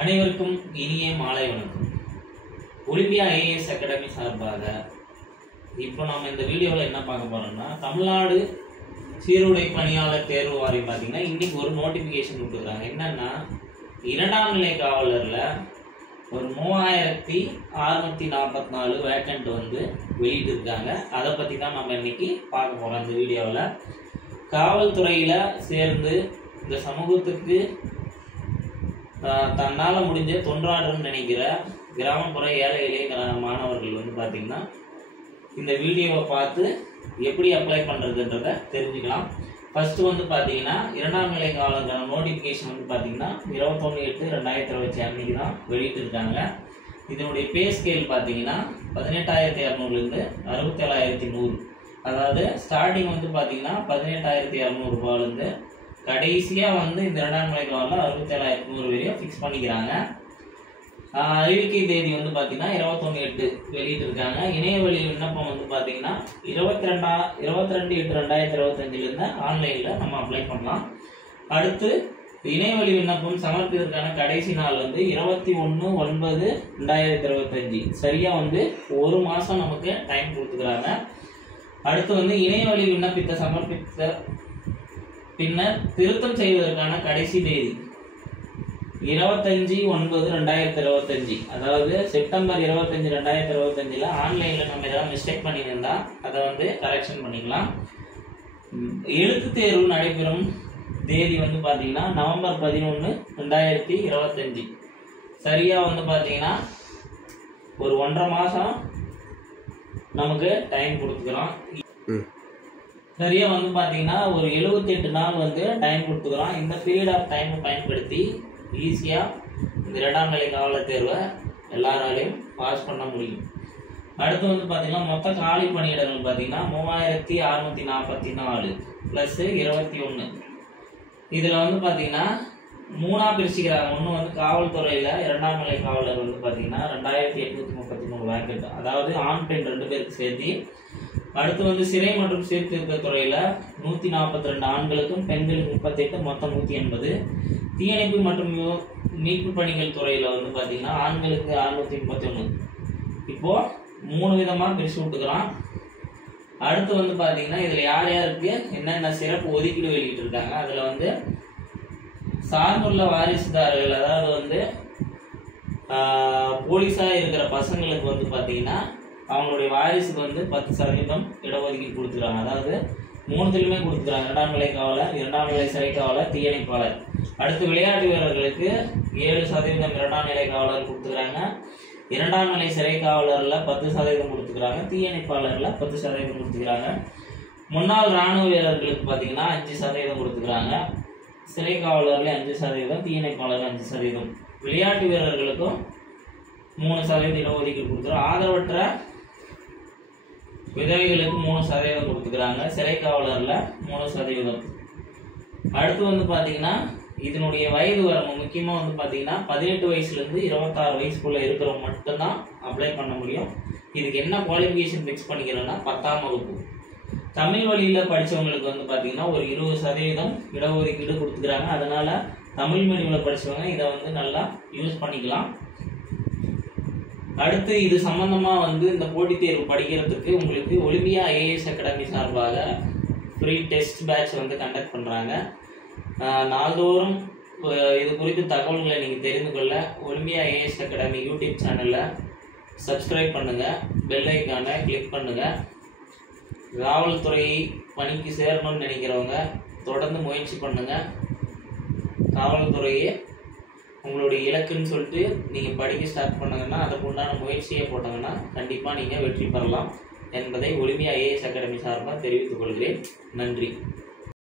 அனைவருக்கும் இனிய மாலை வணக்கம். ஒலிம்பியா ஐஏஎஸ் அகாடமி சார்பாக இப்போ நம்ம இந்த வீடியோவில் என்ன பார்க்க போறோம்னா, தமிழ்நாடு சீருடை பணியாளர் தேர்வு வாரியம் பார்த்தீங்கன்னா இன்னைக்கு ஒரு நோட்டிஃபிகேஷன் விட்டுருக்காங்க. என்னன்னா, 2ஆம் நிலை காவலரில் ஒரு 3644 வேக்கண்ட் வந்து வெளியிட்டிருக்காங்க. அதை பற்றி தான் நம்ம இன்னைக்கு பார்க்க போகிறோம் இந்த வீடியோவில். காவல்துறையில் சேர்ந்து இந்த சமூகத்துக்கு தன்னால் முடிஞ்ச தொண்டாற்றணும்னு நினைக்கிற கிராமப்புற ஏழை எளிய மாணவர்கள் வந்து பார்த்திங்கன்னா இந்த வீடியோவை பார்த்து எப்படி அப்ளை பண்ணுறதுன்றதை தெரிஞ்சுக்கலாம். ஃபஸ்ட்டு வந்து பார்த்தீங்கன்னா 2ஆம் நிலை காவலருக்கான நோட்டிஃபிகேஷன் வந்து பார்த்தீங்கன்னா 21/8/2025 அன்றைக்கி தான் வெளியிட்டிருக்காங்க. இதனுடைய பே ஸ்கேல் பார்த்தீங்கன்னா 18,200லேருந்து 67,100. அதாவது ஸ்டார்டிங் வந்து பார்த்தீங்கன்னா 18,200 ரூபாயிலேருந்து கடைசியாக வந்து இந்த 2ஆம் நிலை காவலில் 67,100 வரையும் ஃபிக்ஸ் பண்ணிக்கிறாங்க. அறிவிக்கை தேதி வந்து பார்த்தீங்கன்னா 21/8 வெளியிட்டிருக்காங்க. இணையவழி விண்ணப்பம் வந்து பார்த்தீங்கன்னா 22/8/2025 ஆன்லைனில் நம்ம அப்ளை பண்ணலாம். அடுத்து இணையவழி விண்ணப்பம் சமர்ப்பிப்பதற்கான கடைசி நாள் வந்து 21/9/2025. சரியாக வந்து ஒரு மாதம் நமக்கு டைம் கொடுத்துக்கிறாங்க. அடுத்து வந்து இணையவழி விண்ணப்பித்த சமர்ப்பித்த பின்னர் திருத்தம் செய்வதற்கான கடைசி தேதி 25/9/2025. அதாவது செப்டம்பர் 25, 2025 ஆன்லைனில் நம்ம ஏதாவது மிஸ்டேக் பண்ணியிருந்தா அதை வந்து கரெக்ஷன் பண்ணிக்கலாம். எழுத்து தேர்வு நடைபெறும் தேதி வந்து பார்த்தீங்கன்னா நவம்பர் 11, 2025. சரியாக வந்து பார்த்தீங்கன்னா ஒரு 1.5 மாதம் நமக்கு டைம் கொடுத்துக்கிறோம். சரியாக வந்து பார்த்தீங்கன்னா ஒரு 78 நாள் வந்து டைம் கொடுத்துக்கிறோம். இந்த பீரியட் ஆஃப் டைமை பயன்படுத்தி ஈஸியாக இந்த 2ஆம் நிலை காவலர் தேர்வை எல்லாராலையும் பாஸ் பண்ண முடியும். அடுத்து வந்து பார்த்தீங்கன்னா மொத்த காலி பணியிடங்கள் பார்த்தீங்கன்னா 3644 + 21. இதில் வந்து பார்த்தீங்கன்னா 3ஆக பிரிச்சுக்கிறாங்க. ஒன்று வந்து காவல்துறையில் 2ஆம் நிலை காவலர் வந்து பார்த்தீங்கன்னா 2833 வேக்கண்ட், அதாவது ஆண் பெண் 2 பேருக்கு சேர்த்து. அடுத்து வந்து சிறை மற்றும் சீர்திருத்த துறையில் 142 ஆண்களுக்கும் பெண்களுக்கு 38, மொத்தம் 180. தீயணைப்பு மற்றும் மீட்பு பணிகள் துறையில் வந்து பார்த்தீங்கன்னா ஆண்களுக்கு 631. இப்போது 3 விதமாக பிரித்து விட்டுக்கலாம். அடுத்து வந்து பார்த்தீங்கன்னா இதில் யார் யாருக்கு என்னென்ன சிறப்பு ஒதுக்கீடு வெளியிட்டிருக்காங்க. அதில் வந்து சார்ந்துள்ள வாரிசுதாரர்கள், அதாவது வந்து போலீஸாக இருக்கிற பசங்களுக்கு வந்து பார்த்தீங்கன்னா அவங்களுடைய வாரிசுக்கு வந்து 10% இடஒதுக்கீடு கொடுத்துக்கிறாங்க. அதாவது 3த்துலையுமே கொடுத்துக்கிறாங்க. 2ஆம் நிலை காவலர், 2ஆம் நிலை சிறை காவலர், தீயணைப்பாளர். அடுத்து விளையாட்டு வீரர்களுக்கு 7% 2ஆம் நிலை காவலர் கொடுத்துக்கிறாங்க. 2ஆம் நிலை சிறை காவலரில் 10% கொடுத்துக்கிறாங்க. தீயணைப்பாளரில் 10% கொடுத்துக்கிறாங்க. முன்னாள் இராணுவ வீரர்களுக்கு பார்த்தீங்கன்னா 5% கொடுத்துக்கிறாங்க. சிறை காவலரில் 5%, தீயணைப்பாளர் 5%. விளையாட்டு வீரர்களுக்கும் 3% இடஒதுக்கீடு கொடுத்துருவோம். ஆதரவற்ற விதவைகளுக்கு 3% கொடுத்துக்கிறாங்க. சிறை காவலரில் 3%. அடுத்து வந்து பார்த்தீங்கன்னா இதனுடைய வயது வரம்பு முக்கியமாக வந்து பார்த்தீங்கன்னா 18 வயசுலேருந்து 26 வயசுக்குள்ளே இருக்கிறவங்க மட்டும்தான் அப்ளை பண்ண முடியும். இதுக்கு என்ன குவாலிஃபிகேஷன் ஃபிக்ஸ் பண்ணிக்கிறோன்னா 10ஆம் வகுப்பு. தமிழ் வழியில் படித்தவங்களுக்கு வந்து பார்த்தீங்கன்னா ஒரு 20% இடஒதுக்கீடு கொடுத்துக்கிறாங்க. அதனால் தமிழ் மீடியமில் படித்தவங்க இதை வந்து நல்லா யூஸ் பண்ணிக்கலாம். அடுத்து இது சம்பந்தமாக வந்து இந்த போட்டித் தேர்வு படிக்கிறதுக்கு உங்களுக்கு ஒலிம்பியா ஐஏஎஸ் அகாடமி சார்பாக ஃப்ரீ டெஸ்ட் பேட்ச் வந்து கண்டக்ட் பண்ணுறாங்க. நாள்தோறும் இது குறித்து தகவல்களை நீங்கள் தெரிந்து கொள்ள ஒலிம்பியா ஐஏஎஸ் அகாடமி யூடியூப் சேனலில் சப்ஸ்கிரைப் பண்ணுங்கள், பெல் ஐக்கானை கிளிக் பண்ணுங்கள். காவல்துறை பணிக்கு சேரணும்னு நினைக்கிறவங்க தொடர்ந்து முயற்சி பண்ணுங்கள். காவல்துறையே உங்களுடைய இலக்குன்னு சொல்லிட்டு நீங்கள் படிக்க ஸ்டார்ட் பண்ணுங்கன்னா அதுக்கு உண்டான முயற்சியை போட்டாங்கன்னா கண்டிப்பாக நீங்கள் வெற்றி பெறலாம் என்பதை ஒலிம்பியா ஐஏஎஸ் அகாடமி சார்பாக தெரிவித்துக் கொள்கிறேன். நன்றி.